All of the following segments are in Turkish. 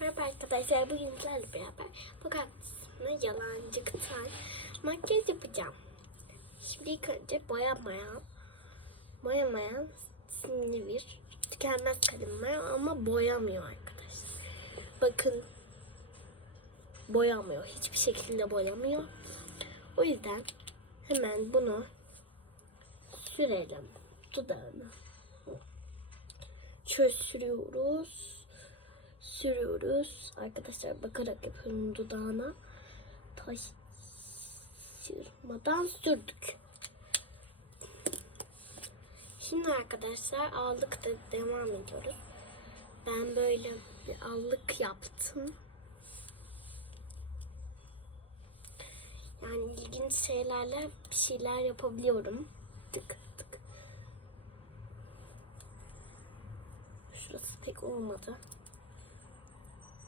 Merhaba arkadaşlar, bugün sizlerle beraber fakat yalancı kıtan makyaj yapacağım. Şimdi ilk önce boyamayan, boyamayan sinirli bir tükenmez kalem var ama boyamıyor arkadaşlar. Bakın boyamıyor, hiçbir şekilde boyamıyor. O yüzden hemen bunu sürelim dudağına. Şöyle sürüyoruz sürüyoruz. Arkadaşlar bakarak yapıyorum dudağına. Taşırmadan sürdük. Şimdi arkadaşlar aldık da devam ediyoruz. Ben böyle bir allık yaptım. Yani ilginç şeylerle bir şeyler yapabiliyorum. Tık tık. Şurası pek olmadı.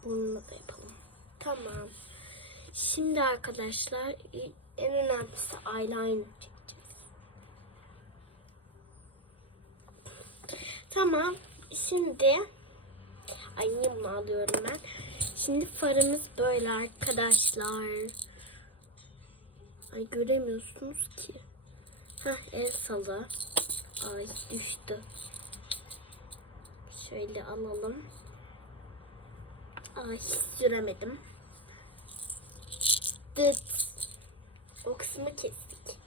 Bununla da yapalım. Tamam. Şimdi arkadaşlar en önemlisi eyeliner çekeceğiz. Tamam. Şimdi ay niye alıyorum ben? Şimdi farımız böyle arkadaşlar. Ay göremiyorsunuz ki. Hah el salı. Ay düştü. Şöyle alalım. Ay süremedim. Dıt. O kısmı kestik.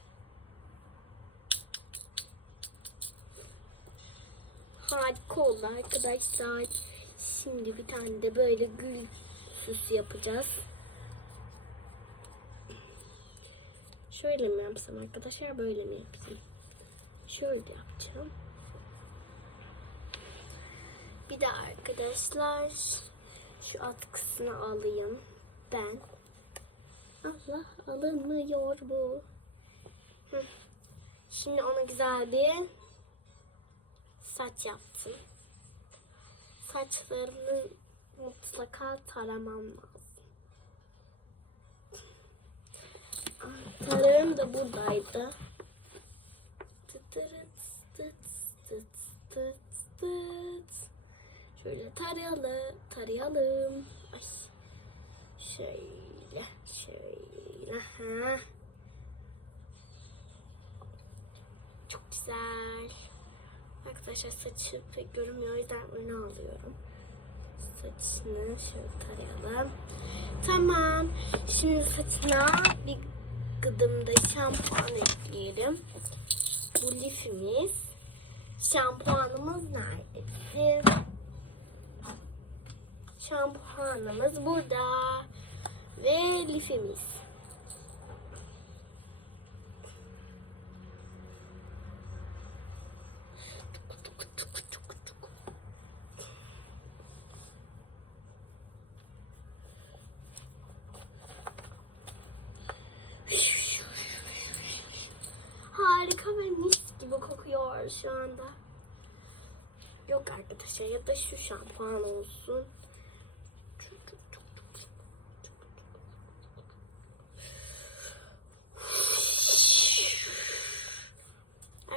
Harika oldu arkadaşlar. Şimdi bir tane de böyle gül süsü yapacağız. Şöyle mi yapsam arkadaşlar böyle mi yapayım? Şöyle yapacağım. Bir de arkadaşlar şu atkısını alayım ben. Allah alınmıyor bu. Şimdi ona güzel bir saç yaptım. Saçlarını mutlaka taramam lazım. Aa, Tarağım da buradaydı. Tıtırıt, tıt, tıt, tıt, tıt. Şöyle tarayalım, tarayalım. Ay. Şöyle, şöyle. Ha. Çok güzel. Arkadaşlar saçı pek görünmüyor. O yüzden öne alıyorum. Saçını şöyle tarayalım. Tamam. Şimdi saçına bir gıdım da şampuan ekleyelim. Bu lifimiz. Şampuanımız nerede bizim? Şampuanımız burada. Ve lifimiz. Harika ve mis kokuyor şu anda. Yok arkadaşlar ya da şu şampuan olsun.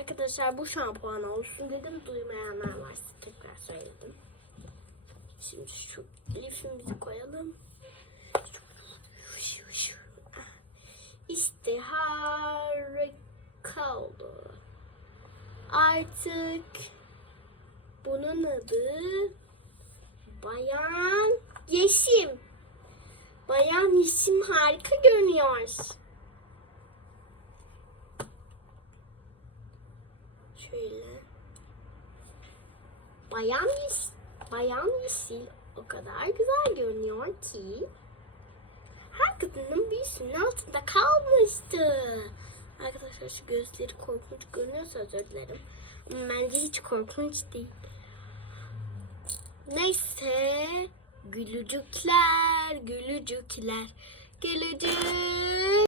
Arkadaşlar bu şampuan olsun dedim. Duymayanlar varsa tekrar söyledim. Şimdi şu lifimizi koyalım. İşte harika oldu. Artık bunun adı Bayan Yeşim. Bayan Yeşim harika görünüyor. Şöyle. Bayan Yeşil, Bayan Yeşil o kadar güzel görünüyor ki her kadının büyüsünün altında kalmıştı. Arkadaşlar şu gözleri korkunç görünüyorsa özür dilerim. Bence hiç korkunç değil. Neyse. Gülücükler, gülücükler, gülücük